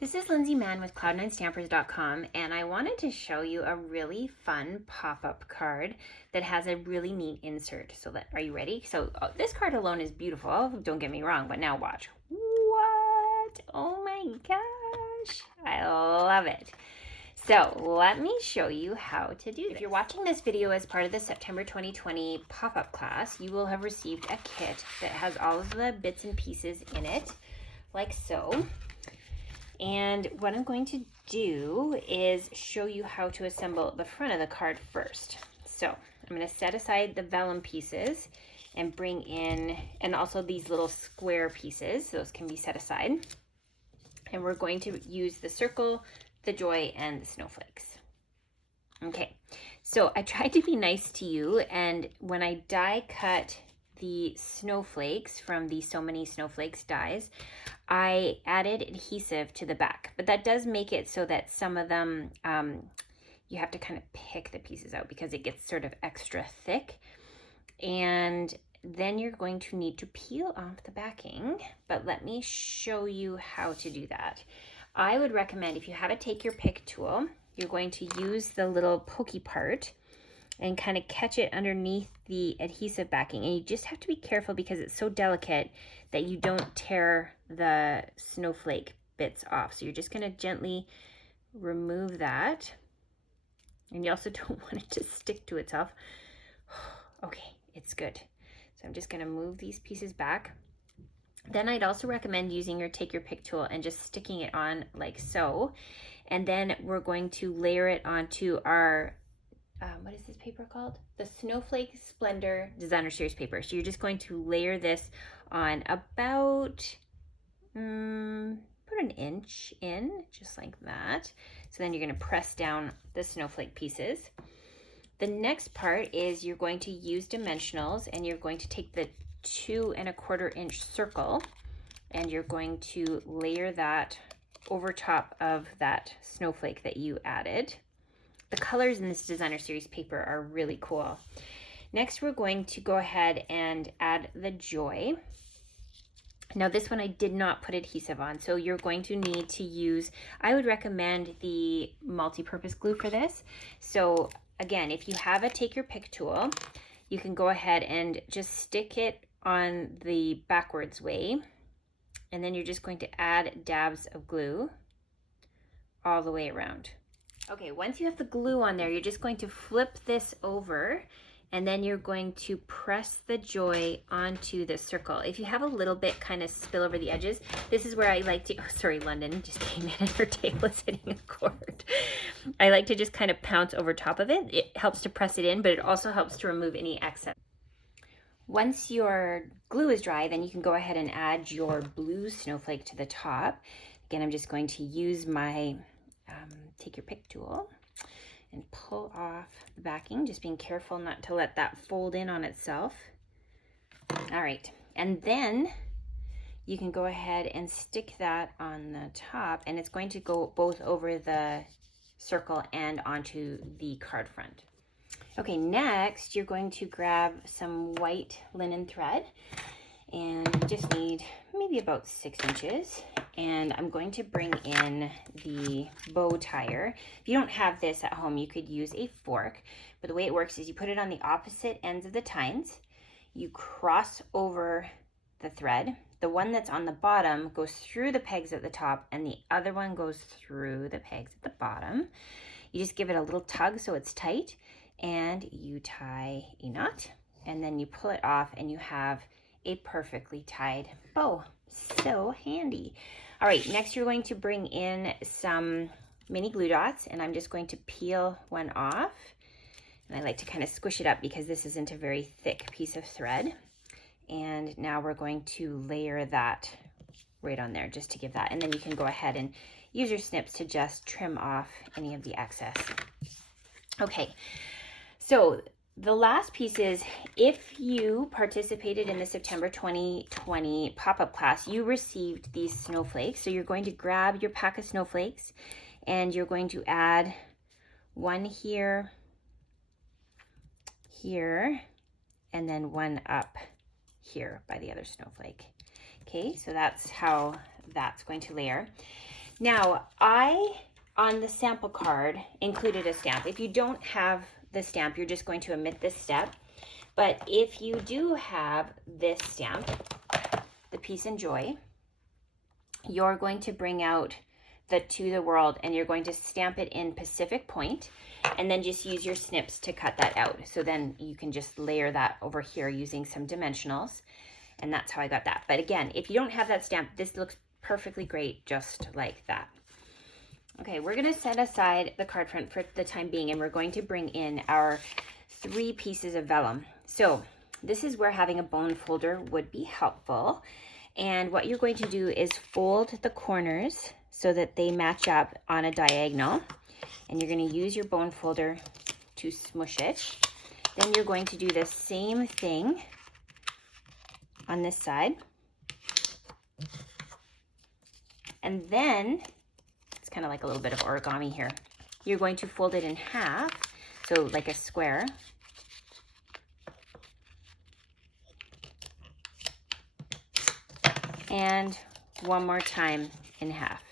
This is Lindsay Mann with Cloud9Stampers.com, and I wanted to show you a really fun pop-up card that has a really neat insert. Are you ready? So this card alone is beautiful, don't get me wrong, but now watch. What? Oh my gosh, I love it. So let me show you how to do this. If you're watching this video as part of the September 2020 pop-up class, you will have received a kit that has all of the bits and pieces in it, like so. And what I'm going to do is show you how to assemble the front of the card first. So I'm going to set aside the vellum pieces and bring in, and also these little square pieces, those can be set aside. And we're going to use the circle, the joy, and the snowflakes. Okay, so I tried to be nice to you, and when I die cut the snowflakes from the So Many Snowflakes dies, I added adhesive to the back, but that does make it so that some of them, you have to kind of pick the pieces out because it gets sort of extra thick. And then you're going to need to peel off the backing, but let me show you how to do that. I would recommend, if you have a take your pick tool, you're going to use the little pokey part and kind of catch it underneath the adhesive backing. And you just have to be careful because it's so delicate that you don't tear the snowflake bits off. So you're just gonna gently remove that. And you also don't want it to stick to itself. Okay, it's good. So I'm just gonna move these pieces back. Then I'd also recommend using your take your pick tool and just sticking it on like so. And then we're going to layer it onto our what is this paper called? The Snowflake Splendor Designer Series paper. So you're just going to layer this on about, put an inch in, just like that. So then you're going to press down the snowflake pieces. The next part is you're going to use dimensionals, and you're going to take the 2 1/4 inch circle, and you're going to layer that over top of that snowflake that you added. The colors in this designer series paper are really cool. Next, we're going to go ahead and add the joy. Now this one I did not put adhesive on, so you're going to need to use, I would recommend the multi-purpose glue for this. So again, if you have a take your pick tool, you can go ahead and just stick it on the backwards way. And then you're just going to add dabs of glue all the way around. Okay, once you have the glue on there, you're just going to flip this over, and then you're going to press the joy onto the circle. If you have a little bit kind of spill over the edges, this is where I like to, oh, sorry, London just came in and her table is hitting a cord. I like to just kind of pounce over top of it. It helps to press it in, but it also helps to remove any excess. Once your glue is dry, then you can go ahead and add your blue snowflake to the top. Again, I'm just going to use my take your pick tool and pull off the backing, just being careful not to let that fold in on itself. All right, and then you can go ahead and stick that on the top, and it's going to go both over the circle and onto the card front. Okay, next you're going to grab some white linen thread, and you just need maybe about 6 inches. And I'm going to bring in the bow tire. If you don't have this at home, you could use a fork. But the way it works is you put it on the opposite ends of the tines. You cross over the thread. The one that's on the bottom goes through the pegs at the top, and the other one goes through the pegs at the bottom. You just give it a little tug so it's tight, and you tie a knot, and then you pull it off, and you have a perfectly tied bow. So handy. All right, next you're going to bring in some mini glue dots, and I'm just going to peel one off. And I like to kind of squish it up because this isn't a very thick piece of thread. And now we're going to layer that right on there just to give that. And then you can go ahead and use your snips to just trim off any of the excess. Okay, so the last piece is, if you participated in the September 2020 pop-up class, you received these snowflakes. So you're going to grab your pack of snowflakes, and you're going to add one here, here, and then one up here by the other snowflake. Okay, so that's how that's going to layer. Now, on the sample card, included a stamp. If you don't have the stamp, you're just going to omit this step. But if you do have this stamp, the Peace and Joy, you're going to bring out the To the World and you're going to stamp it in Pacific Point and then just use your snips to cut that out. So then you can just layer that over here using some dimensionals. And that's how I got that. But again, if you don't have that stamp, this looks perfectly great just like that. Okay, we're gonna set aside the card front for the time being and we're going to bring in our 3 pieces of vellum. So this is where having a bone folder would be helpful. And what you're going to do is fold the corners so that they match up on a diagonal. And you're going to use your bone folder to smush it. Then you're going to do the same thing on this side. And then, it's kind of like a little bit of origami here. You're going to fold it in half, so like a square. And one more time in half.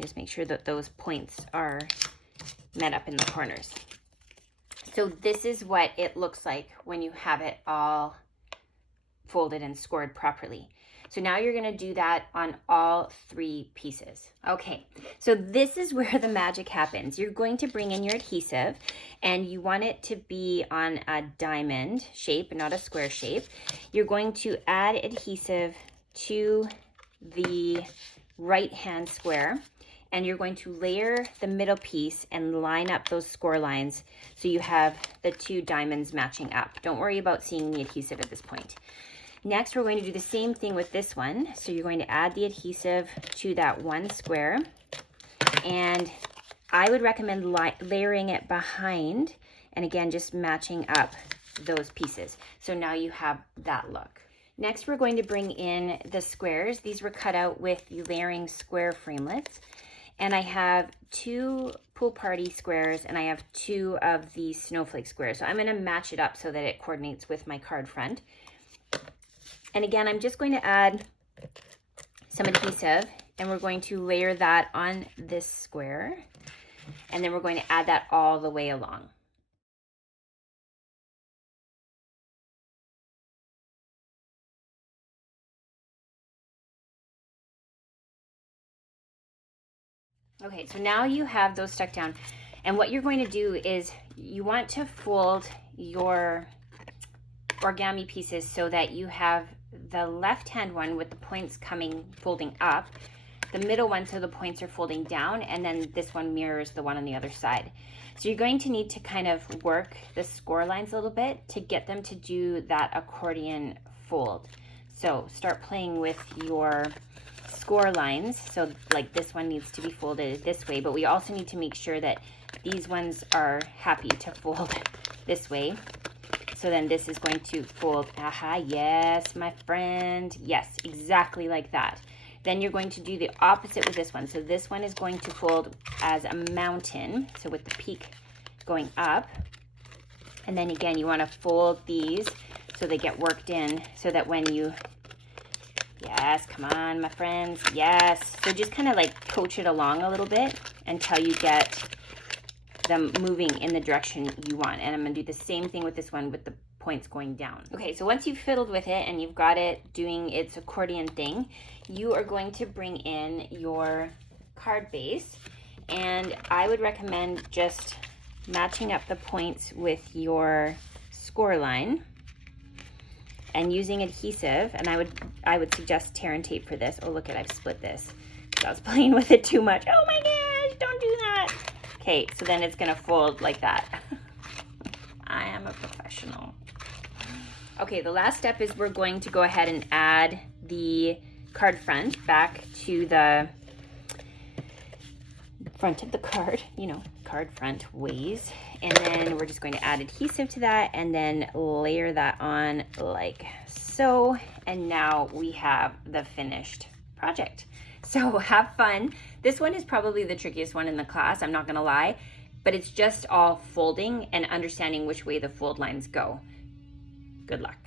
Just make sure that those points are met up in the corners. So this is what it looks like when you have it all folded and scored properly. So now you're going to do that on all 3 pieces. Okay, so this is where the magic happens. You're going to bring in your adhesive and you want it to be on a diamond shape, not a square shape. You're going to add adhesive to the right-hand square and you're going to layer the middle piece and line up those score lines so you have the 2 diamonds matching up. Don't worry about seeing the adhesive at this point. Next, we're going to do the same thing with this one. So you're going to add the adhesive to that one square. And I would recommend layering it behind and again, just matching up those pieces. So now you have that look. Next, we're going to bring in the squares. These were cut out with layering square framelits. And I have 2 pool party squares and I have 2 of the snowflake squares. So I'm going to match it up so that it coordinates with my card front. And again, I'm just going to add some adhesive and we're going to layer that on this square. And then we're going to add that all the way along. Okay, so now you have those stuck down. And what you're going to do is you want to fold your origami pieces so that you have the left-hand one with the points folding up, the middle one so the points are folding down, and then this one mirrors the one on the other side. So you're going to need to kind of work the score lines a little bit to get them to do that accordion fold. So start playing with your score lines. So like this one needs to be folded this way, but we also need to make sure that these ones are happy to fold this way. So then this is going to fold, aha, yes, my friend. Yes, exactly like that. Then you're going to do the opposite with this one. So this one is going to fold as a mountain, so with the peak going up. And then again, you want to fold these so they get worked in so that when you, yes, come on, my friends, yes. So just kind of like coach it along a little bit until you get them moving in the direction you want. And I'm going to do the same thing with this one with the points going down. Okay, so once you've fiddled with it and you've got it doing its accordion thing, you are going to bring in your card base. And I would recommend just matching up the points with your score line and using adhesive. And I would suggest tear and tape for this. Oh, look at, I've split this because I was playing with it too much. Oh my gosh, don't do that. Okay, so then it's gonna fold like that. I am a professional. Okay, the last step is we're going to go ahead and add the card front back to the front of the card, you know, card front ways. And then we're just going to add adhesive to that and then layer that on like so. And now we have the finished project. So have fun. This one is probably the trickiest one in the class, I'm not gonna lie, but it's just all folding and understanding which way the fold lines go. Good luck.